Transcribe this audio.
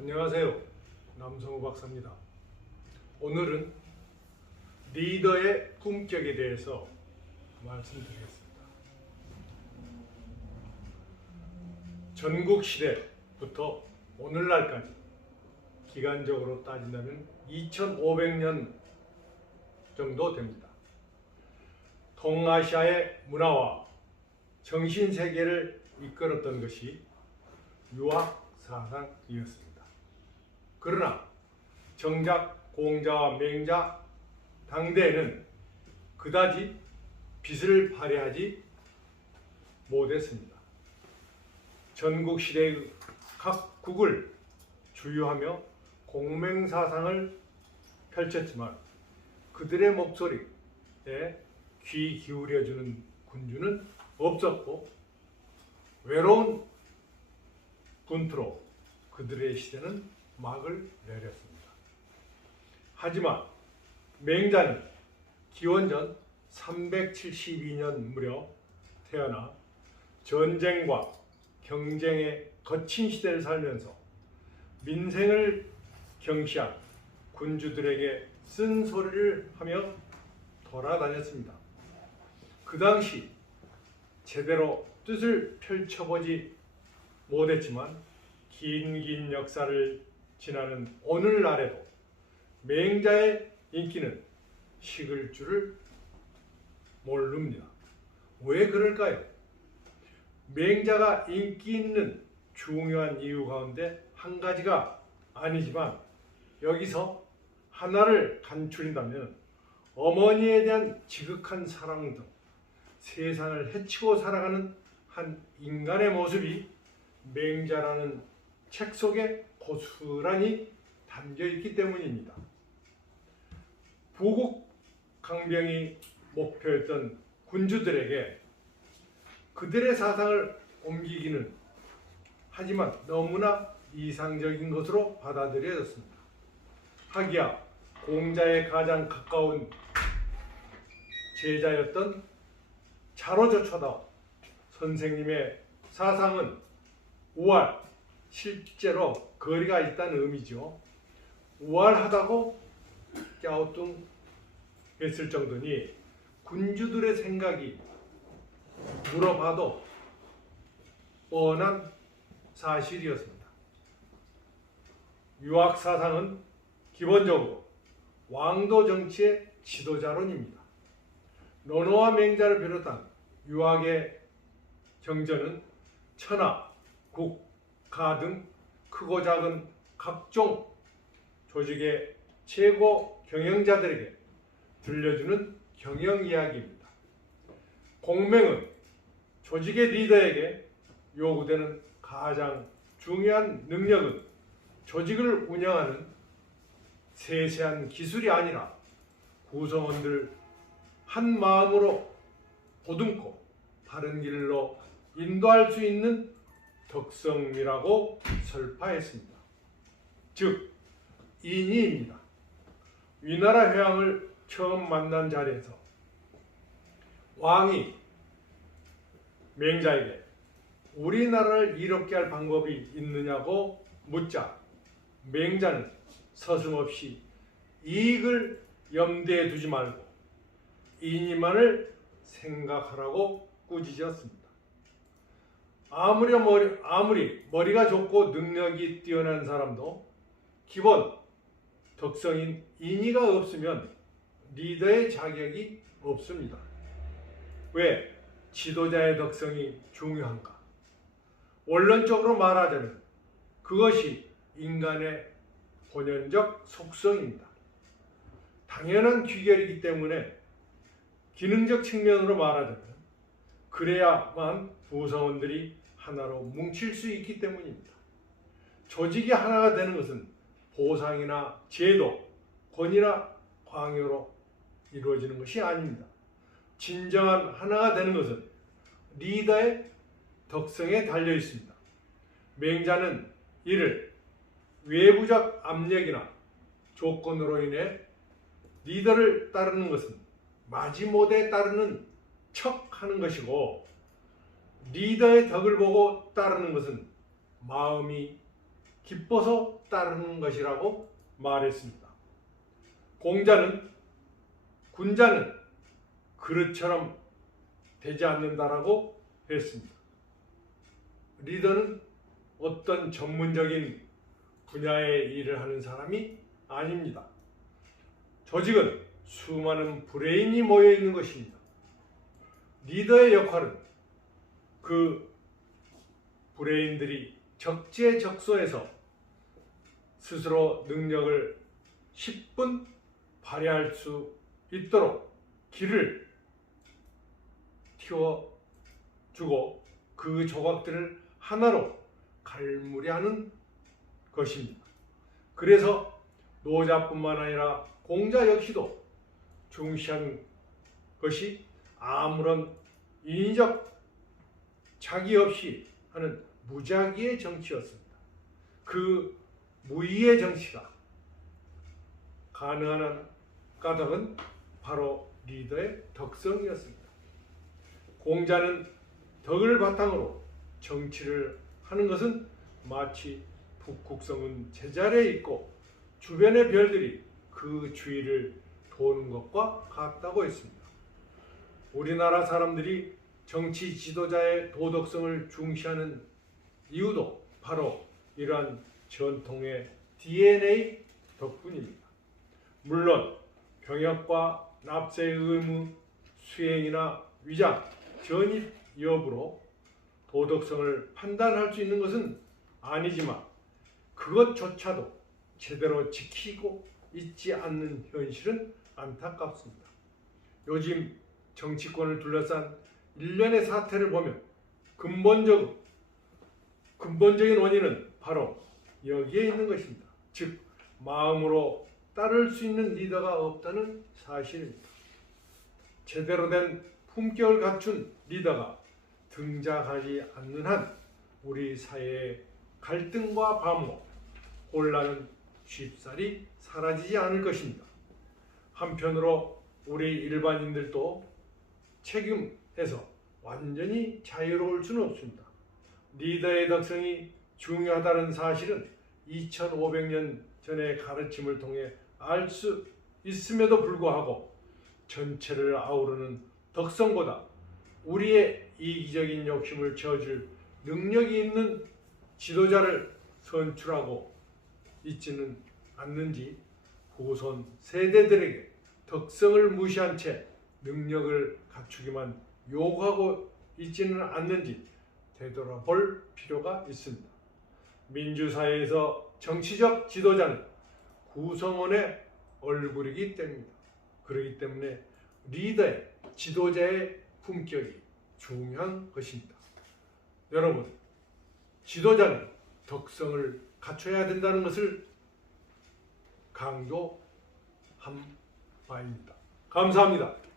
안녕하세요. 남성우 박사입니다. 오늘은 리더의 품격에 대해서 말씀드리겠습니다. 전국 시대부터 오늘날까지 기간적으로 따진다면 2500년 정도 됩니다. 동아시아의 문화와 정신세계를 이끌었던 것이 유학사상이었습니다. 그러나 정작 공자와 맹자 당대에는 그다지 빛을 발휘하지 못했습니다. 전국 시대의 각 국을 주유하며 공맹사상을 펼쳤지만 그들의 목소리에 귀 기울여주는 군주는 없었고 외로운 군투로 그들의 시대는 막을 내렸습니다. 하지만 맹자는 기원전 372년 무렵 태어나 전쟁과 경쟁의 거친 시대를 살면서 민생을 경시한 군주들에게 쓴소리를 하며 돌아다녔습니다. 그 당시 제대로 뜻을 펼쳐보지 못했지만 긴 역사를 지나는 오늘날에도 맹자의 인기는 식을 줄을 모릅니다. 왜 그럴까요? 맹자가 인기 있는 중요한 이유 가운데 한 가지가 아니지만 여기서 하나를 간추린다면 어머니에 대한 지극한 사랑 등 세상을 해치고 살아가는 한 인간의 모습이 맹자라는 책 속에 고스란히 담겨 있기 때문입니다. 부국 강병이 목표였던 군주들에게 그들의 사상을 옮기기는 하지만 너무나 이상적인 것으로 받아들여졌습니다. 하기야 공자의 가장 가까운 제자였던 자로조차도 선생님의 사상은 우월, 실제로 거리가 있다는 의미죠. 우월하다고 갸우뚱했을 정도니 군주들의 생각이 물어봐도 뻔한 사실이었습니다. 유학사상은 기본적으로 왕도 정치의 지도자론입니다. 논어와 맹자를 비롯한 유학의 경전은 천하, 국, 가 등 크고 작은 각종 조직의 최고 경영자들에게 들려주는 경영 이야기입니다. 공맹은 조직의 리더에게 요구되는 가장 중요한 능력은 조직을 운영하는 세세한 기술이 아니라 구성원들 한 마음으로 보듬고 바른 길로 인도할 수 있는 덕성이라고 설파했습니다. 즉 인의입니다. 위나라 회왕을 처음 만난 자리에서 왕이 맹자에게 우리나라를 이롭게 할 방법이 있느냐고 묻자 맹자는 서슴없이 이익을 염두에 두지 말고 인의만을 생각하라고 꾸짖었습니다. 아무리 머리가 좋고 능력이 뛰어난 사람도 기본 덕성인 인의가 없으면 리더의 자격이 없습니다. 왜 지도자의 덕성이 중요한가? 원론적으로 말하자면 그것이 인간의 본연적 속성입니다. 당연한 귀결이기 때문에 기능적 측면으로 말하자면 그래야만 구성원들이 하나로 뭉칠 수 있기 때문입니다. 조직이 하나가 되는 것은 보상이나 제도, 권위나 광요로 이루어지는 것이 아닙니다. 진정한 하나가 되는 것은 리더의 덕성에 달려 있습니다. 맹자는 이를 외부적 압력이나 조건으로 인해 리더를 따르는 것은 마지못에 따르는 척하는 것이고 리더의 덕을 보고 따르는 것은 마음이 기뻐서 따르는 것이라고 말했습니다. 공자는 군자는 그릇처럼 되지 않는다라고 했습니다. 리더는 어떤 전문적인 분야의 일을 하는 사람이 아닙니다. 조직은 수많은 브레인이 모여 있는 것입니다. 리더의 역할은 그 브레인들이 적재적소에서 스스로 능력을 10분 발휘할 수 있도록 길을 틔워주고 그 조각들을 하나로 갈무리하는 것입니다. 그래서 노자뿐만 아니라 공자 역시도 중시한 것이 아무런 인위적 자기 없이 하는 무작위의 정치였습니다. 그 무의의 정치가 가능한 까닭은 바로 리더의 덕성이었습니다. 공자는 덕을 바탕으로 정치를 하는 것은 마치 북극성은 제자리에 있고 주변의 별들이 그 주위를 도는 것과 같다고 했습니다. 우리나라 사람들이 정치 지도자의 도덕성을 중시하는 이유도 바로 이러한 전통의 DNA 덕분입니다. 물론 병역과 납세의 의무 수행이나 위장, 전입 여부로 도덕성을 판단할 수 있는 것은 아니지만 그것조차도 제대로 지키고 있지 않는 현실은 안타깝습니다. 요즘 정치권을 둘러싼 일련의 사태를 보면 근본적인 원인은 바로 여기에 있는 것입니다. 즉 마음으로 따를 수 있는 리더가 없다는 사실입니다. 제대로 된 품격을 갖춘 리더가 등장하지 않는 한 우리 사회의 갈등과 반목, 혼란은 쉽사리 사라지지 않을 것입니다. 한편으로 우리 일반인들도 책임에서 완전히 자유로울 수는 없습니다. 리더의 덕성이 중요하다는 사실은 2500년 전의 가르침을 통해 알 수 있음에도 불구하고 전체를 아우르는 덕성보다 우리의 이기적인 욕심을 채워줄 능력이 있는 지도자를 선출하고 있지는 않는지 후손 세대들에게 덕성을 무시한 채 능력을 갖추기만 요구하고 있지는 않는지 되돌아볼 필요가 있습니다. 민주사회에서 정치적 지도자는 구성원의 얼굴이기 때문입니다. 그렇기 때문에 리더의 지도자의 품격이 중요한 것입니다. 여러분, 지도자는 덕성을 갖춰야 된다는 것을 강조한 바입니다. 감사합니다.